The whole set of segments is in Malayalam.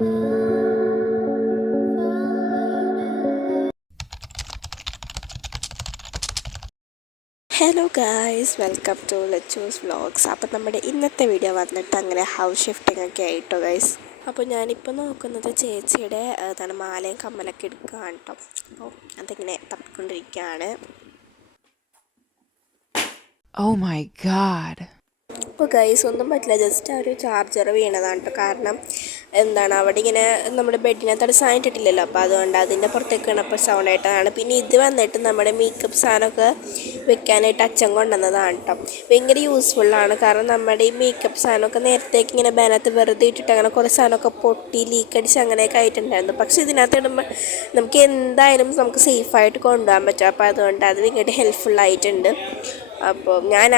Hello guys, welcome to Lachu's vlogs. അപ്പോൾ നമ്മുടെ ഇന്നത്തെ വീഡിയോ വന്നിട്ട് അങ്ങനെ ഹൗസ് ഷിഫ്റ്റിംഗ് ഒക്കെ ആയിട്ടോ ഗൈസ്. അപ്പോൾ ഞാനിപ്പോൾ നോക്കുന്നത് ചേച്ചിയുടെ മാലയും കമ്മലൊക്കെ എടുക്കുകയാണ് കേട്ടോ. അപ്പോൾ അതിങ്ങനെ തപ്പിക്കൊണ്ടിരിക്കുകയാണ്. Oh my god. അപ്പോൾ ഗൈസ് ഒന്നും പറ്റില്ല, ജസ്റ്റ് ഒരു ചാർജർ വീണതാണ് കേട്ടോ. കാരണം അവിടെ ഇങ്ങനെ നമ്മുടെ ബെഡിനകത്ത് സാധനം ഇട്ടിട്ടില്ലല്ലോ, അപ്പോൾ അതുകൊണ്ട് അതിൻ്റെ പുറത്തേക്ക് വീണപ്പോൾ സൗണ്ടായിട്ടാണ്. പിന്നെ ഇത് വന്നിട്ട് നമ്മുടെ മേക്കപ്പ് സാധനമൊക്കെ വെക്കാനായിട്ട് അച്ഛൻ കൊണ്ടുവന്നതാണ് കേട്ടോ. ഭയങ്കര യൂസ്ഫുള്ളാണ്. കാരണം നമ്മുടെ ഈ മേക്കപ്പ് സാധനമൊക്കെ നേരത്തേക്ക് ഇങ്ങനെ ബാനകത്ത് വെറുതെ ഇട്ടിട്ട് അങ്ങനെ കുറേ സാധനമൊക്കെ പൊട്ടി ലീക്കടിച്ച് അങ്ങനെയൊക്കെ ആയിട്ടുണ്ടായിരുന്നു. പക്ഷേ ഇതിനകത്ത് ഇടുമ്പോൾ നമുക്ക് എന്തായാലും നമുക്ക് സേഫായിട്ട് കൊണ്ടുപോകാൻ പറ്റും. അപ്പോൾ അതുകൊണ്ട് അത് ഭയങ്കര ഹെൽപ്ഫുള്ളായിട്ടുണ്ട്. അപ്പോൾ ഞാൻ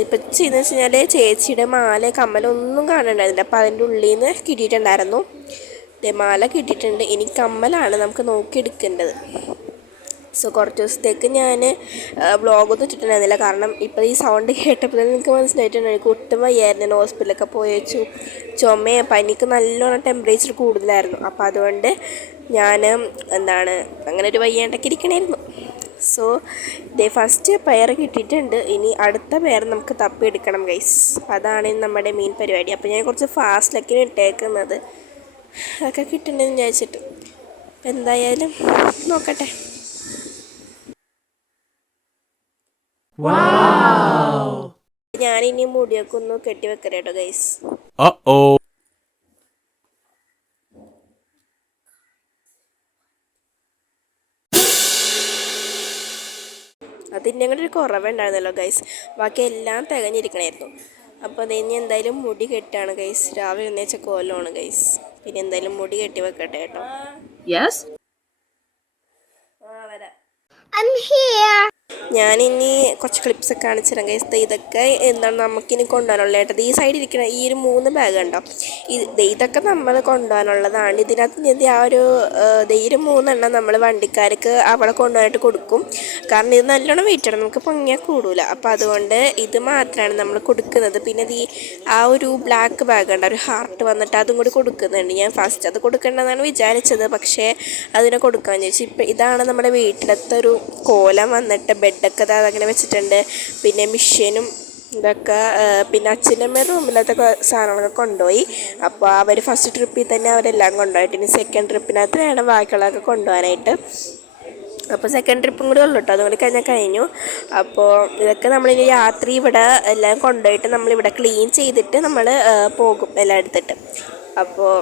ഇപ്പം ചെയ്യുന്നത് വെച്ച് കഴിഞ്ഞാൽ ചേച്ചിയുടെ മാല കമ്മലൊന്നും കാണണ്ടായിരുന്നില്ല. അപ്പോൾ അതിൻ്റെ ഉള്ളിൽ നിന്ന് കിട്ടിയിട്ടുണ്ടായിരുന്നു. മാല കിട്ടിയിട്ടുണ്ട്. ഇനി കമ്മലാണ് നമുക്ക് നോക്കിയെടുക്കേണ്ടത്. സോ കുറച്ച് ദിവസത്തേക്ക് ഞാൻ വ്ളോഗൊന്നും ഇട്ടിട്ടുണ്ടായിരുന്നില്ല. കാരണം ഇപ്പോൾ ഈ സൗണ്ട് കേട്ടപ്പോൾ നിങ്ങൾക്ക് മനസ്സിലായിട്ടുണ്ട് എനിക്ക് ഒട്ടും വയ്യായിരുന്നു. ഞാൻ ഹോസ്പിറ്റലൊക്കെ പോയി വെച്ചു. ചുമയും പനിക്ക് നല്ലോണം ടെമ്പറേച്ചർ കൂടുതലായിരുന്നു. അപ്പോൾ അതുകൊണ്ട് ഞാൻ അങ്ങനെ ഒരു വയ്യാണ്ടൊക്കെ ഇരിക്കണമായിരുന്നു. സോ ഇതേ ഫസ്റ്റ് പെയർ കിട്ടിയിട്ടുണ്ട്. ഇനി അടുത്ത പെയർ നമുക്ക് തപ്പിയെടുക്കണം ഗൈസ്. അതാണ് നമ്മുടെ മെയിൻ പരിപാടി. അപ്പോൾ ഞാൻ കുറച്ച് ഫാസ്റ്റിലൊക്കെ ഇട്ടേക്കുന്നത്, അതൊക്കെ കിട്ടണമെന്ന് വിചാരിച്ചിട്ട്. എന്തായാലും നോക്കട്ടെ. ഞാനിനി മുടിയൊക്കെ ഒന്ന് കെട്ടിവെക്കട്ടെ കേട്ടോ ഗൈസ്. അതിൻ്റെ കൂടെ ഒരു കുറവുണ്ടായിരുന്നല്ലോ ഗൈസ്. ബാക്കി എല്ലാം തികഞ്ഞിരിക്കണമായിരുന്നു. അപ്പോൾ അത് ഇനി എന്തായാലും മുടി കെട്ടാണ് ഗൈസ്. രാവിലെ എഴുന്നേച്ച കോലമാണ് ഗൈസ്. പിന്നെ എന്തായാലും മുടി കെട്ടി വെക്കട്ടെ കേട്ടോ. ഞാനിനി കുറച്ച് ക്ലിപ്സൊക്കെ കാണിച്ചിരാം ഗൈസ്. ഇതൊക്കെ നമുക്കിനി കൊണ്ടുപോകാനുള്ള കേട്ടത്. ഈ സൈഡിൽ ഇരിക്കുന്ന ഈ ഒരു 3 ബാഗ് ഉണ്ടോ, ഇതൊക്കെ നമ്മൾ കൊണ്ടുപോകാനുള്ളതാണ്. ഇതിനകത്ത് ആ ഒരു ഈ 3 എണ്ണം നമ്മൾ വണ്ടിക്കാർക്ക് അവിടെ കൊണ്ടുപോകാനായിട്ട് കൊടുക്കും. കാരണം ഇത് നല്ലോണം വെയിറ്റ് ആണ്, നമുക്ക് പൊങ്ങിയാൽ കൂടില്ല. അപ്പോൾ അതുകൊണ്ട് ഇത് മാത്രമാണ് നമ്മൾ കൊടുക്കുന്നത്. പിന്നെ ആ ഒരു ബ്ലാക്ക് ബാഗ് ഉണ്ട്, ഒരു ഹാർട്ട് വന്നിട്ട് അതും കൂടി കൊടുക്കുന്നുണ്ട്. ഞാൻ ഫസ്റ്റ് അത് കൊടുക്കേണ്ടതെന്നാണ് വിചാരിച്ചത്, പക്ഷേ അതിനെ കൊടുക്കാമെന്ന് ചോദിച്ചു. ഇപ്പം ഇതാണ് നമ്മുടെ വീട്ടിലത്തെ ഒരു കോലം വന്നിട്ട്. ബെഡൊക്കെ അതങ്ങനെ വെച്ചിട്ടുണ്ട്. പിന്നെ മിഷ്യനും ഇതൊക്കെ. പിന്നെ അച്ഛൻ്റെ അമ്മ റൂമിലത്തെ സാധനങ്ങളൊക്കെ കൊണ്ടുപോയി. അപ്പോൾ അവർ ഫസ്റ്റ് ട്രിപ്പിൽ തന്നെ അവരെല്ലാം കൊണ്ടുപോയിട്ട് ഇനി സെക്കൻഡ് ട്രിപ്പിനകത്ത് വേണം ബാക്കിയുള്ളതൊക്കെ കൊണ്ടുപോകാനായിട്ട്. അപ്പോൾ സെക്കൻഡ് ട്രിപ്പും കൂടി ഉള്ളൂ കേട്ടോ, അതുകൊണ്ട് കഴിഞ്ഞു. അപ്പോൾ ഇതൊക്കെ നമ്മളിനി രാത്രി ഇവിടെ എല്ലാം കൊണ്ടുപോയിട്ട് നമ്മളിവിടെ ക്ലീൻ ചെയ്തിട്ട് നമ്മൾ പോകും എല്ലാം എടുത്തിട്ട്. അപ്പോൾ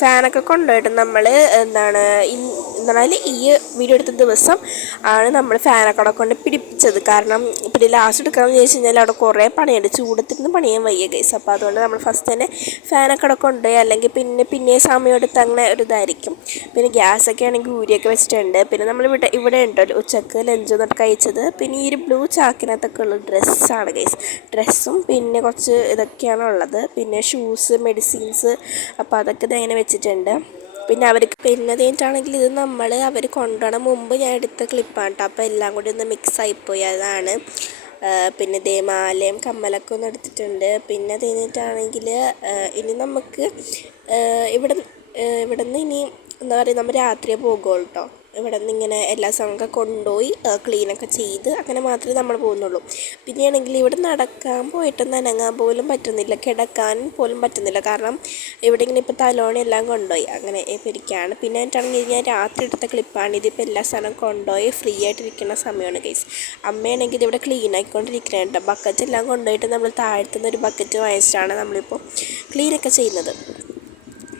ഫാനൊക്കെ കൊണ്ടുപോയിട്ട് നമ്മൾ ഈ വീഡിയോ എടുത്ത ദിവസം ആണ് നമ്മൾ ഫാനൊക്കെ അവിടെ കൊണ്ട് പിടിപ്പിച്ചത്. കാരണം പിന്നെ ലാസ്റ്റ് എടുക്കാമെന്ന് ചോദിച്ചു കഴിഞ്ഞാൽ അവിടെ കുറേ പണിയുണ്ട്, ചൂടത്തിരുന്ന് പണിയാൻ വയ്യ ഗൈസ്. അപ്പോൾ അതുകൊണ്ട് നമ്മൾ ഫസ്റ്റ് തന്നെ ഫാനൊക്കെ അവിടെ കൊണ്ടുപോയി, അല്ലെങ്കിൽ പിന്നെ സമയം എടുത്ത് അങ്ങനെ ഒരു ഇതായിരിക്കും. പിന്നെ ഗ്യാസൊക്കെ ആണെങ്കിൽ ഊരിയൊക്കെ വെച്ചിട്ടുണ്ട്. പിന്നെ നമ്മൾ ഇവിടെ ഉണ്ടോ ഉച്ചക്ക് ലഞ്ചൊന്നും കഴിച്ചത്. പിന്നെ ഈ ഒരു ബ്ലൂ ചാക്കിനകത്തൊക്കെ ഉള്ള ഡ്രസ്സാണ് ഗൈസ്. ഡ്രസ്സും പിന്നെ കുറച്ച് ഇതൊക്കെയാണ് ഉള്ളത്. പിന്നെ ഷൂസ്, മെഡിസിൻസ്, അപ്പോൾ അതൊക്കെ ഇതങ്ങനെ വെച്ചിട്ടുണ്ട്. പിന്നെ അവർക്ക് പിന്നെ കഴിഞ്ഞിട്ടാണെങ്കിൽ ഇത് അവർ കൊണ്ടുപോകണം മുമ്പ് ഞാൻ എടുത്ത ക്ലിപ്പാണ് കേട്ടോ. അപ്പോൾ എല്ലാം കൂടി ഒന്ന് മിക്സ് ആയിപ്പോയി, അതാണ്. പിന്നെ മാലയും കമ്മലൊക്കെ ഒന്ന് എടുത്തിട്ടുണ്ട്. പിന്നെ കഴിഞ്ഞിട്ടാണെങ്കിൽ ഇനി നമുക്ക് ഇവിടെ നിന്ന് ഇനി നമ്മൾ രാത്രിയെ പോകുള്ളൂ കേട്ടോ. ഇവിടെ നിന്ന് ഇങ്ങനെ എല്ലാ സാധനമൊക്കെ കൊണ്ടുപോയി ക്ലീനൊക്കെ ചെയ്ത് അങ്ങനെ മാത്രമേ നമ്മൾ പോകുന്നുള്ളൂ. പിന്നെയാണെങ്കിൽ ഇവിടെ നടക്കാൻ പോയിട്ട് നനങ്ങാൻ പോലും പറ്റുന്നില്ല, കിടക്കാൻ പോലും പറ്റുന്നില്ല. കാരണം ഇവിടെ ഇങ്ങനെ ഇപ്പോൾ തലോണി എല്ലാം കൊണ്ടുപോയി അങ്ങനെ ഇരിക്കുകയാണ്. പിന്നെ എന്നിട്ടാണെങ്കിൽ ഞാൻ രാത്രി എടുത്ത ക്ലിപ്പാണ്. ഇതിപ്പോൾ എല്ലാ സാധനവും കൊണ്ടുപോയി ഫ്രീ ആയിട്ടിരിക്കുന്ന സമയമാണ് ഗൈസ്. അമ്മയാണെങ്കിൽ ഇവിടെ ക്ലീൻ ആക്കിക്കൊണ്ടിരിക്കുന്നുണ്ട്. ബക്കറ്റ് എല്ലാം കൊണ്ടുപോയിട്ട് നമ്മൾ താഴ്ത്തുന്ന ഒരു ബക്കറ്റ് വാങ്ങിച്ചിട്ടാണ് നമ്മളിപ്പോൾ ക്ലീനൊക്കെ ചെയ്യുന്നത്.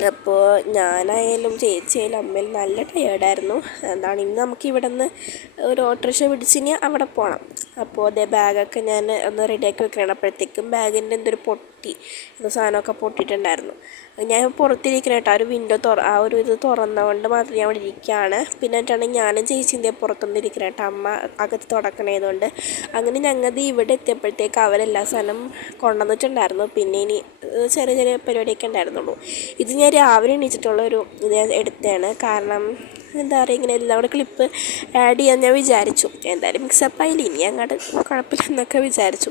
അപ്പോൾ ഞാനായാലും ചേച്ചിയായാലും അമ്മയിലും നല്ല ടയേർഡായിരുന്നു. ഇന്ന് നമുക്ക് ഇവിടെ നിന്ന് ഒരു ഓട്ടോറിക്ഷ പിടിച്ചിനി അവിടെ പോകണം. അപ്പോൾ ബാഗൊക്കെ ഞാൻ ഒന്ന് റെഡിയാക്കി വെക്കണം. അപ്പോഴത്തേക്കും ബാഗിൻ്റെ എന്തൊരു സാധനമൊക്കെ പൊട്ടിയിട്ടുണ്ടായിരുന്നു. ഞാൻ പുറത്തിരിക്കണം കേട്ടോ. ഒരു വിൻഡോ ഇത് തുറന്നുകൊണ്ട് മാത്രം ഞാൻ അവിടെ ഇരിക്കുകയാണ്. പിന്നെ എന്നിട്ടാണെങ്കിൽ ഞാനും ചേച്ചിൻ്റെ പുറത്തൊന്നും ഇരിക്കണം കേട്ടോ. അമ്മ അകത്ത് തുടക്കണതുകൊണ്ട്. അങ്ങനെ ഞങ്ങൾ ഇവിടെ എത്തിയപ്പോഴത്തേക്ക് അവരെല്ലാ സാധനം കൊണ്ടുവന്നിട്ടുണ്ടായിരുന്നു. പിന്നെ ഇനി ചെറിയ പരിപാടിയൊക്കെ ഉണ്ടായിരുന്നുള്ളൂ. ഇത് ഞാൻ രാവിലെ എണീച്ചിട്ടുള്ളൊരു ഇത് ഞാൻ എടുത്തതാണ്. കാരണം ഇങ്ങനെ എല്ലാം കൂടെ ക്ലിപ്പ് ആഡ് ചെയ്യാൻ ഞാൻ വിചാരിച്ചു. എന്തായാലും മിക്സപ്പ് ആയില്ല, ഇനി അങ്ങോട്ട് കുഴപ്പമില്ലെന്നൊക്കെ വിചാരിച്ചു.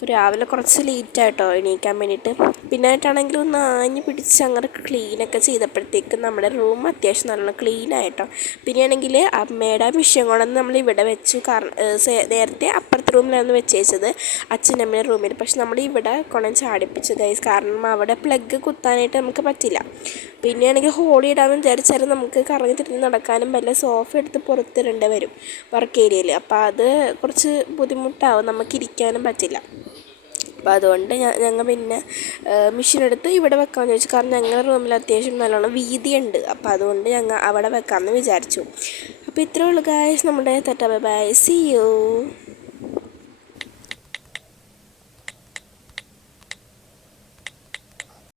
അപ്പോൾ രാവിലെ കുറച്ച് ലേറ്റായിട്ടോ എണീക്കാൻ വേണ്ടിയിട്ട്. പിന്നെ ആയിട്ടാണെങ്കിൽ ഒന്ന് ആഞ്ഞ് പിടിച്ച് അങ്ങനെ ക്ലീനൊക്കെ ചെയ്തപ്പോഴത്തേക്കും നമ്മുടെ റൂം അത്യാവശ്യം നല്ലോണം ക്ലീനായിട്ടോ. പിന്നെയാണെങ്കിൽ അമ്മയുടെ മിഷ്യൻ കൊണ്ടുവന്ന് നമ്മൾ ഇവിടെ വെച്ചു. കാരണം നേരത്തെ അപ്പുറത്തെ റൂമിലായിരുന്നു വെച്ചേച്ചത്, അച്ഛൻ്റെ അമ്മയുടെ റൂമിൽ. പക്ഷെ നമ്മൾ ഇവിടെ കൊണ്ടുവന്ന് ചാടിപ്പിച്ചു ഗൈസ്, കാരണം അവിടെ പ്ലഗ് കുത്താനായിട്ട് നമുക്ക് പറ്റില്ല. പിന്നെയാണെങ്കിൽ ഹോളി ഇടാമെന്ന് വിചാരിച്ചാൽ നമുക്ക് കറങ്ങി തിരിഞ്ഞ് നടക്കാനും വല്ല സോഫ എടുത്ത് പുറത്തിടേണ്ടി വരും വർക്ക് ഏരിയയിൽ. അപ്പോൾ അത് കുറച്ച് ബുദ്ധിമുട്ടാവും, നമുക്ക് ഇരിക്കാനും പറ്റില്ല. അപ്പോൾ അതുകൊണ്ട് ഞങ്ങൾ പിന്നെ മെഷീൻ എടുത്ത് ഇവിടെ വെക്കാമെന്ന് ചോദിച്ചു. കാരണം ഞങ്ങളുടെ റൂമിൽ അത്യാവശ്യം നല്ലോണം വീതിയുണ്ട്. അപ്പോൾ അതുകൊണ്ട് ഞങ്ങൾ അവിടെ വെക്കാമെന്ന് വിചാരിച്ചു. അപ്പോൾ ഇത്രയേ ഉള്ളൂ ഗായ്സ് നമ്മുടെ tata bye bye, see U.